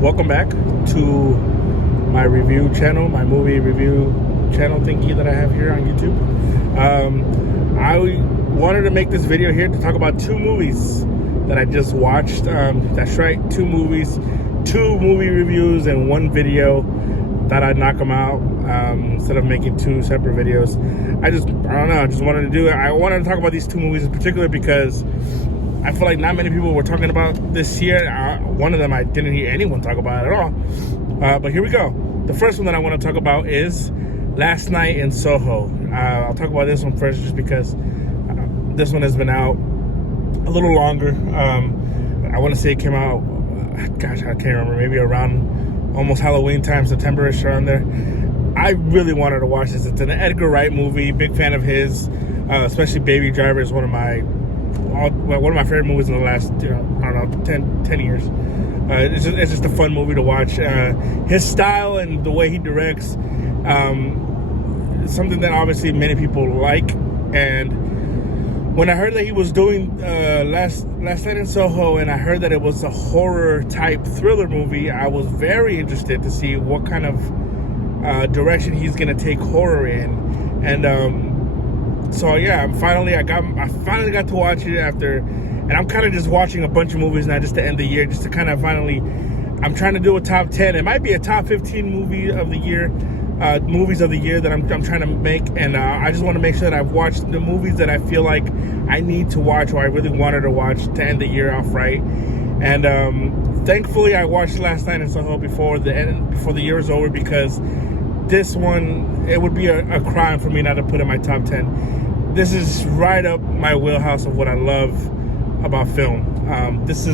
Welcome back to my review channel, my movie review channel thingy that I have here on YouTube. I wanted to make this video here to talk about two movies that I just watched. That's right, two movies, two movie reviews in one video. Thought I'd knock them out instead of making two separate videos. I don't know, I just wanted to do it. I wanted to talk about these two movies in particular because I feel like not many people were talking about this year. One of them I didn't hear anyone talk about at all. But here we go. The first one that I want to talk about is Last Night in Soho. I'll talk about this one first just because this one has been out a little longer. I want to say it came out, gosh, I can't remember, maybe around almost Halloween time, September-ish around there. I really wanted to watch this. It's an Edgar Wright movie. Big fan of his, especially Baby Driver is one of my favorite movies in the last, I don't know, 10 years. It's just a fun movie to watch. His style and the way he directs, something that obviously many people like. And when I heard that he was doing Last Night in Soho, and I heard that it was a horror type thriller movie, I was very interested to see what kind of direction he's gonna take horror in. And so yeah, I finally got to watch it after, and I'm kind of just watching a bunch of movies now just to end the year, just to kind of finally, I'm trying to do a top 10. It might be a top 15 movie of the year, movies of the year that I'm trying to make, and I just want to make sure that I've watched the movies that I feel like I need to watch, or I really wanted to watch to end the year off right. And thankfully, I watched Last Night in Soho before the year is over, because this one, it would be a crime for me not to put in my top 10. This is right up my wheelhouse of what I love about film. This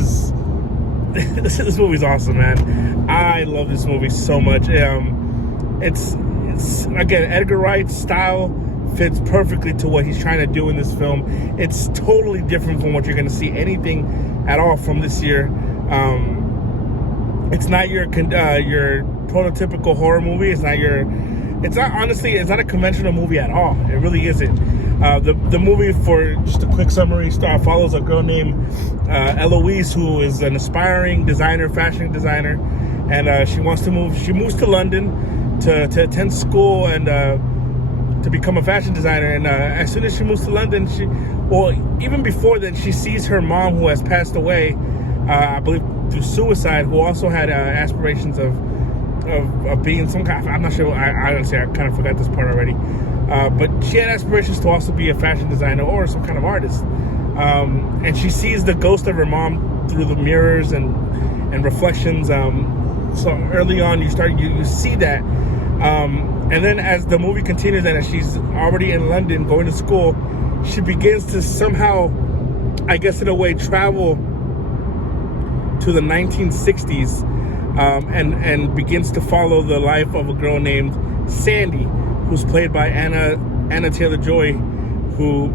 movie's awesome, man. I love this movie so much. It's again, Edgar Wright's style fits perfectly to what he's trying to do in this film. It's totally different from what you're going to see anything at all from this year. It's not your prototypical horror movie. It's not a conventional movie at all. It really isn't. The movie, for just a quick summary, follows a girl named Eloise, who is an aspiring fashion designer, and she moves to London to attend school and to become a fashion designer. And as soon as she moves to London, even before that, she sees her mom, who has passed away, I believe through suicide, who also had aspirations of being some kind. I'm not sure. I honestly, I kind of forgot this part already. But she had aspirations to also be a fashion designer or some kind of artist. And she sees the ghost of her mom through the mirrors and reflections. So early on, you see that. And then as the movie continues, and as she's already in London going to school, she begins to somehow, I guess in a way, travel to the 1960s, and begins to follow the life of a girl named Sandy, who's played by Anna Taylor-Joy, who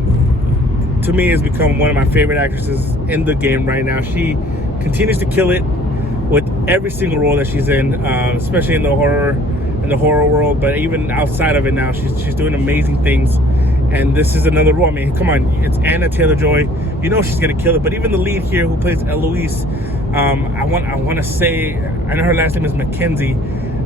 to me has become one of my favorite actresses in the game right now. She continues to kill it with every single role that she's in, especially in the horror world, but even outside of it now, she's doing amazing things. And this is another role. I mean, come on, it's Anna Taylor-Joy. You know she's gonna kill it. But even the lead here, who plays Eloise, I want to say, I know her last name is Mackenzie.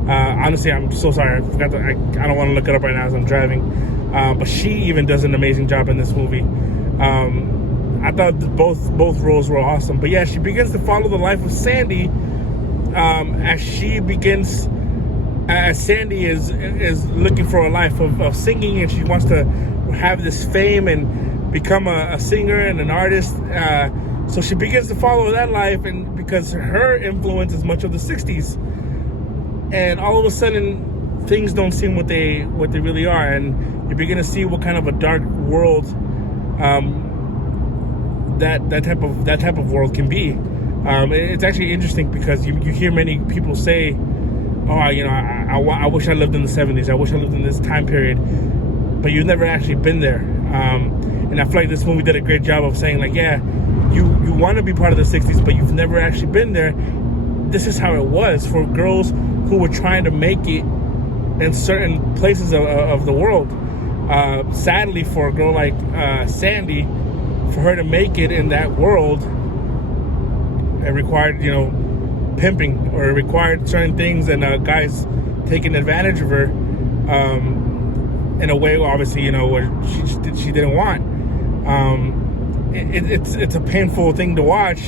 Honestly, I'm so sorry. I forgot. I don't want to look it up right now as I'm driving. But she even does an amazing job in this movie. I thought both roles were awesome. But yeah, she begins to follow the life of Sandy as Sandy is looking for a life of singing, and she wants to have this fame and become a singer and an artist. So she begins to follow that life, and because her influence is much of the 60s, and all of a sudden things don't seem what they really are, and you begin to see what kind of a dark world that type of world can be. It's actually interesting because you hear many people say, oh, I wish I lived in the 70s. I wish I lived in this time period. But you've never actually been there. And I feel like this movie did a great job of saying, like, yeah, you want to be part of the 60s, but you've never actually been there. This is how it was for girls who were trying to make it in certain places of the world. Sadly, for a girl like Sandy, for her to make it in that world, it required, pimping, or it required certain things, and guys taking advantage of her in a way, obviously, where she didn't want. It's a painful thing to watch,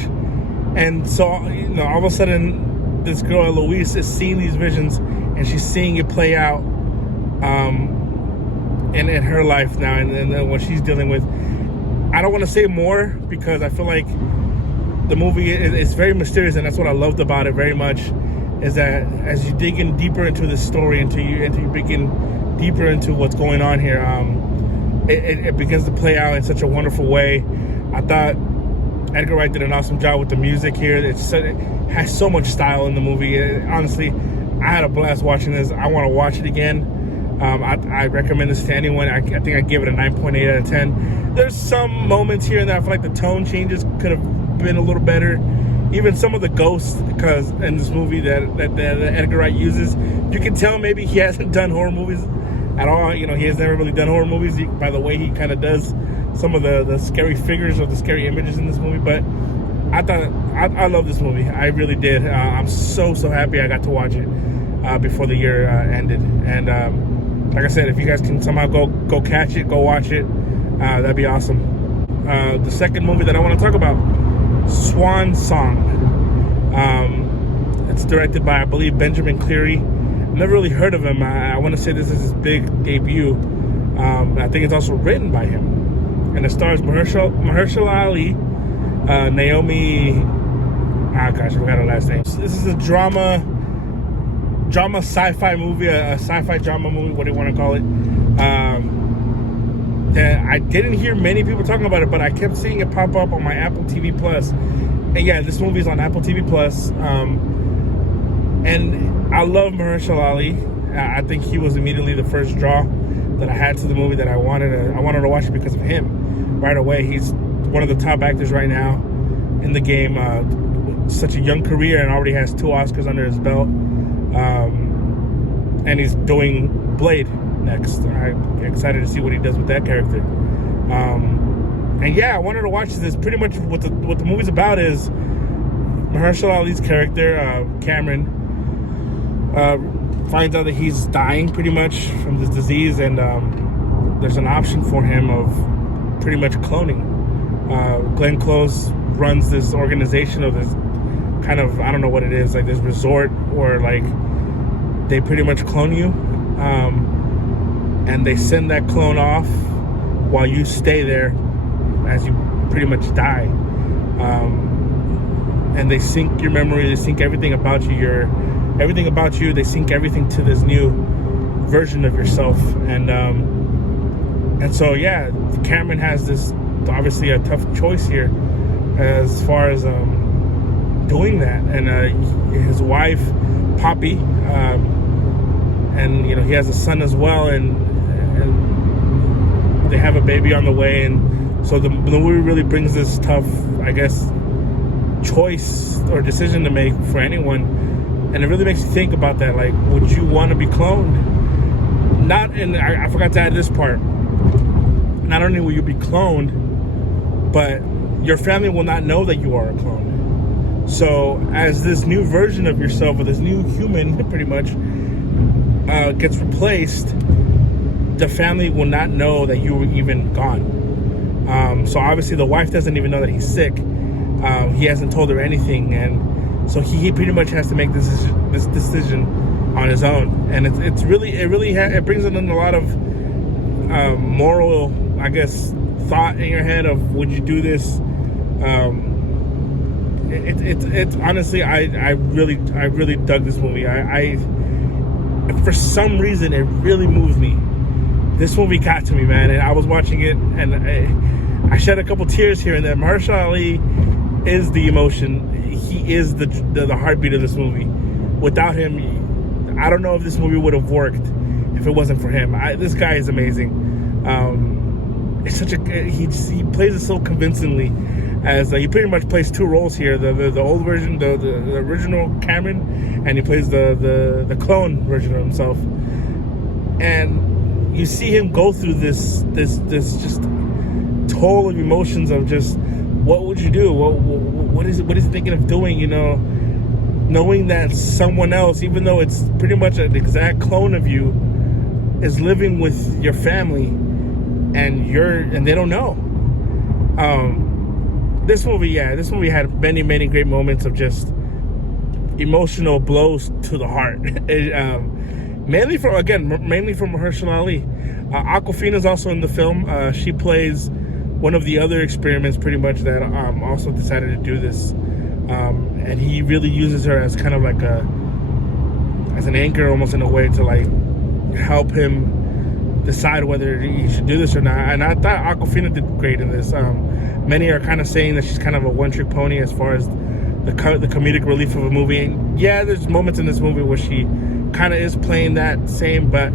and so all of a sudden, this girl Eloise is seeing these visions, and she's seeing it play out in her life now, and what she's dealing with. I don't want to say more because I feel like the movie is very mysterious, and that's what I loved about it very much. Is that as you dig in deeper into the story, until you begin deeper into what's going on here, it begins to play out in such a wonderful way. I thought Edgar Wright did an awesome job with the music here. It has so much style in the movie. Honestly, I had a blast watching this. I want to watch it again. I recommend this to anyone. I think I give it a 9.8 out of 10. There's some moments here and there I feel like the tone changes could have been a little better. Even some of the ghosts, because in this movie that Edgar Wright uses, you can tell maybe he hasn't done horror movies at all. He has never really done horror movies by the way he kind of does some of the scary figures or the scary images in this movie. But I love this movie. I really did. I'm so happy I got to watch it before the year ended. And like I said, if you guys can somehow go catch it, go watch it, that'd be awesome. The second movie that I want to talk about, Swan Song. It's directed by, I believe, Benjamin Cleary. Never really heard of him. I want to say this is his big debut. I think it's also written by him, and it stars Mahershala Ali, Naomi. I forgot her last name. This is a drama sci-fi movie, a sci-fi drama movie, what do you want to call it? That I didn't hear many people talking about it, but I kept seeing it pop up on my Apple TV Plus. And yeah, this movie is on Apple TV Plus. And I love Mahershala Ali. I think he was immediately the first draw that I had to the movie that I wanted to watch it because of him right away. He's one of the top actors right now in the game. Such a young career, and already has 2 Oscars under his belt. And he's doing Blade next. I'm excited to see what he does with that character. And yeah, I wanted to watch this. Pretty much what the movie's about is Mahershala Ali's character, Cameron, finds out that he's dying pretty much from this disease, and there's an option for him of pretty much cloning. Glenn Close runs this organization of this kind of, I don't know what it is, like this resort, or like they pretty much clone you, and they send that clone off while you stay there as you pretty much die. And they sync your memory, they sync everything about you, they sync everything to this new version of yourself. And so yeah, Cameron has this, obviously a tough choice here as far as doing that. And his wife, Poppy, and he has a son as well, and they have a baby on the way. And so the movie really brings this tough, I guess, choice or decision to make for anyone. And it really makes you think about that. Like, would you want to be cloned? I forgot to add this part. Not only will you be cloned, but your family will not know that you are a clone. So as this new version of yourself, or this new human pretty much gets replaced, the family will not know that you were even gone. So obviously the wife doesn't even know that he's sick. He hasn't told her anything, and so he pretty much has to make this decision on his own. And it brings in a lot of moral, I guess, thought in your head of, would you do this? It's honestly, I really dug this movie. I for some reason it really moved me. This movie got to me, man, and I was watching it, and I shed a couple tears here and there. Mahershala Ali is the emotion. He is the heartbeat of this movie. Without him, I don't know if this movie would have worked if it wasn't for him. This guy is amazing. It's such he plays it so convincingly, as he pretty much plays 2 roles here: the old version, the original Cameron, and he plays the clone version of himself. And you see him go through this just toll of emotions of just, what would you do? What is he thinking of doing? knowing that someone else, even though it's pretty much an exact clone of you, is living with your family, and they don't know. This movie had many great moments of just emotional blows to the heart. Mainly from Mahershala Ali. Awkwafina's also in the film. She plays one of the other experiments, pretty much, that also decided to do this. And he really uses her as kind of like as an anchor, almost, in a way, to like help him decide whether he should do this or not. And I thought Awkwafina did great in this. Many are kind of saying that she's kind of a one-trick pony as far as the comedic relief of a movie. And yeah, there's moments in this movie where she kind of is playing that same, but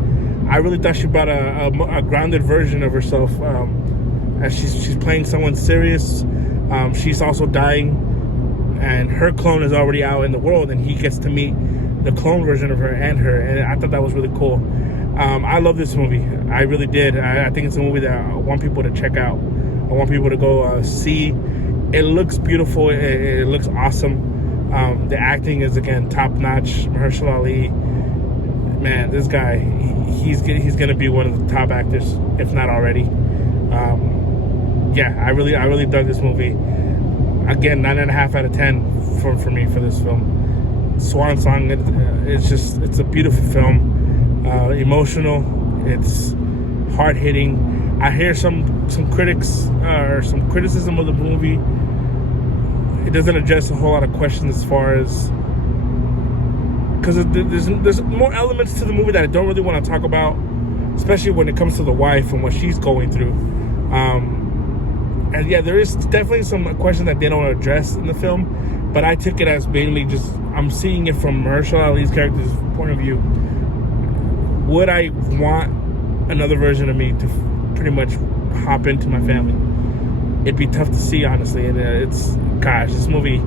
I really thought she brought a grounded version of herself, as she's playing someone serious. She's also dying, and her clone is already out in the world, and he gets to meet the clone version of her, and I thought that was really cool. I love this movie. I really did. I think it's a movie that I want people to check out. I want people to go see. It looks beautiful. It looks awesome. The acting is, again, top notch. Mahershala Ali, man, this guy, he's gonna be one of the top actors, if not already. Yeah, I really dug this movie. Again, 9.5 out of 10 for me for this film. Swan Song, it's a beautiful film. Emotional. It's hard hitting. I hear some critics or some criticism of the movie. It doesn't address a whole lot of questions as far as, because there's more elements to the movie that I don't really want to talk about, especially when it comes to the wife and what she's going through. And yeah, there is definitely some questions that they don't address in the film, but I took it as mainly just, I'm seeing it from Mahershala Ali's character's point of view. Would I want another version of me to pretty much hop into my family? It'd be tough to see, honestly. And this movie,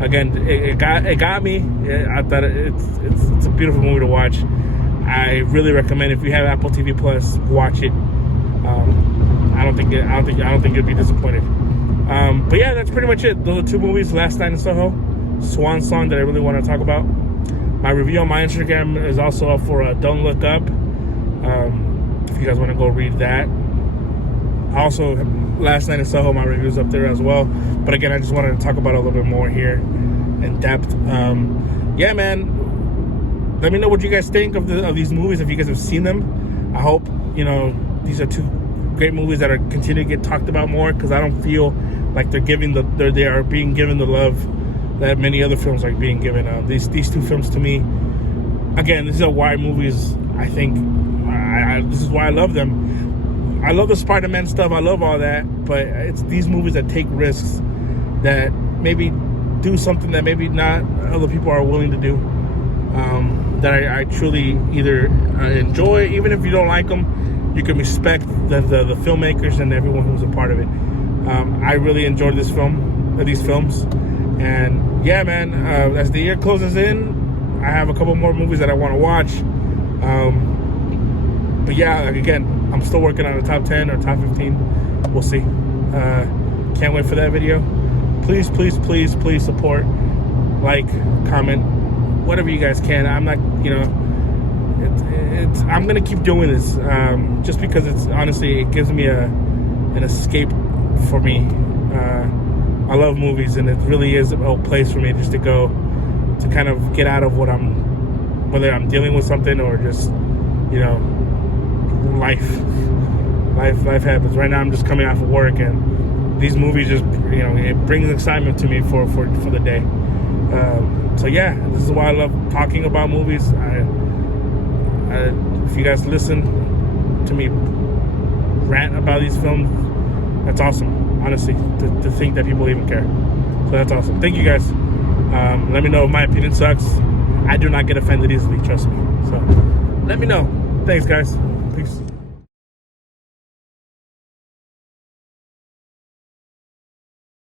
again, it got me. I thought it's a beautiful movie to watch. I really recommend, if you have Apple TV Plus, watch it. I don't think you'll be disappointed. But yeah, that's pretty much it. Those are two movies: Last Night in Soho, Swan Song, that I really want to talk about. My review on my Instagram is also up for Don't Look Up. If you guys want to go read that. Also, Last Night in Soho, my review's up there as well. But again, I just wanted to talk about it a little bit more here in depth. Yeah, man. Let me know what you guys think of these movies, if you guys have seen them. I hope, these are two great movies that are continuing to get talked about more, because I don't feel like they are being given the love that many other films are being given. These two films, to me, again, these are why movies, I think, this is why I love them. I love the Spider-Man stuff, I love all that, but it's these movies that take risks, that maybe do something that maybe not other people are willing to do, that I truly either enjoy. Even if you don't like them, you can respect the filmmakers and everyone who's a part of it. I really enjoyed these films, and yeah, man, as the year closes in, I have a couple more movies that I want to watch. But yeah, again, I'm still working on a top 10 or top 15. We'll see. Can't wait for that video. Please support, like, comment, whatever you guys can. I'm not, I'm gonna keep doing this, just because it gives me an escape for me. I love movies, and it really is a place for me just to go to kind of get out of whether I'm dealing with something or just, life happens. Right now I'm just coming off of work, and these movies just, it brings excitement to me for the day. So yeah, this is why I love talking about movies. If you guys listen to me rant about these films, that's awesome, honestly, to think that people even care. So that's awesome. Thank you guys. Let me know if my opinion sucks. I do not get offended easily, trust me. So let me know. Thanks, guys. Peace.